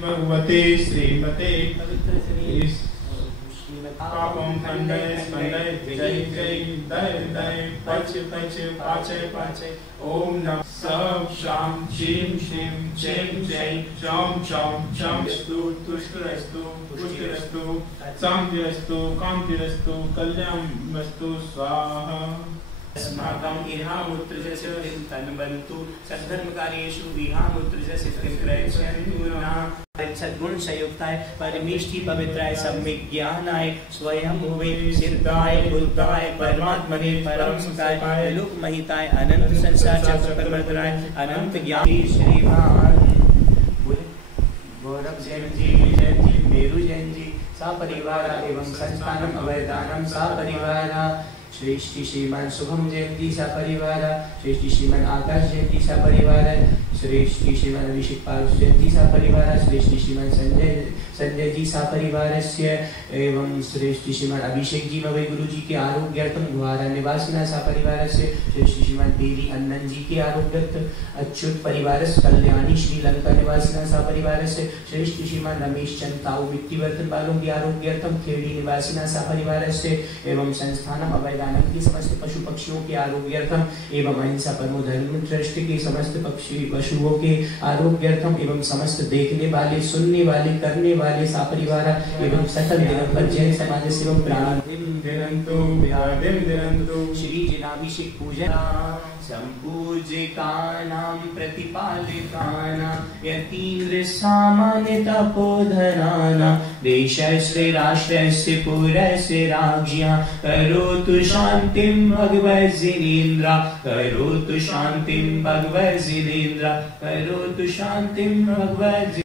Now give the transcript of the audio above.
भगवते श्रीमते पापम खंडय स्कंदय जय जय दय दय पच पच पाचय पाचय ओम नमः सब शाम शीम शीम चैम चै चौम चौम चम स्तु तुष्टरस्तु पुष्टिरस्तु शांतिरस्तु कांतिरस्तु कल्याणमस्तु स्वाहा। अस्माकं इहामुत्रजस्य तन्वन्तु सद्धर्मकार्येषु विहामुत्रजस्य सिद्धिं प्रयच्छन्तु नः। सद्गुण संयुक्ताय परमेष्ठी पवित्राय सम्यक ज्ञानाय स्वयं हुए सिद्धाय बुद्धाय परमात्मने परम सुखाय लोक महिताय अनंत संसार चक्र प्रवर्तनाय अनंत ज्ञानी श्रीमान गौरव जैन जी मेरु जैन जी सा परिवार एवं संस्थानम अवैधानम सा परिवार श्रेष्ठी श्रीमान शुभम जयंती सा परिवार श्रेष्ठी श्रीमान आकाश जयंती सा परिवार श्रेष्ठी श्रीमान अभिषेक पाल जयंती सा परिवार श्रेष्ठी श्रीमान संजय जी सा परिवार से एवं श्रेष्ठी श्रीमान अभिषेक जी मवे गुरु जी के आरोग्यार्थम द्वारा निवासिना सा परिवार से श्रेष्ठी श्रीमान देवी अन्नन जी के आरोग्यर्थ अच्युत परिवार कल्याणी श्रीलंका निवासिना सा परिवार से श्रेष्ठी श्रीमान रमेश चंद ताऊ मिट्टी बर्तन वालों के आरोग्यार्थम खेड़ी निवासिना सा परिवार से एवं संस्थानम अवैधानम की समस्त पशु पक्षियों के आरोग्यार्थम एवं अहिंसा परमो धर्म ट्रस्ट के समस्त पक्षी पशुओं के आरोग्यार्थम एवं समस्त देखने वाले सुनने वाले करने वाले सा परिवार एवं सकल दिगंबर जैन समाज सेवक प्राणी श्री जिनाभिषेक पूजा संपूजिकानां प्रतिपालिकानां यतीन्द्र सामान्य तपोधनानां देशस्य राष्ट्रस्य पुरस्य राज्ञा करोतु शान्तिं भगवज्जिनेन्द्र करोतु शान्तिं भगवज्जिनेन्द्र करोतु शान्तिं भगवज्जिनेन्द्र।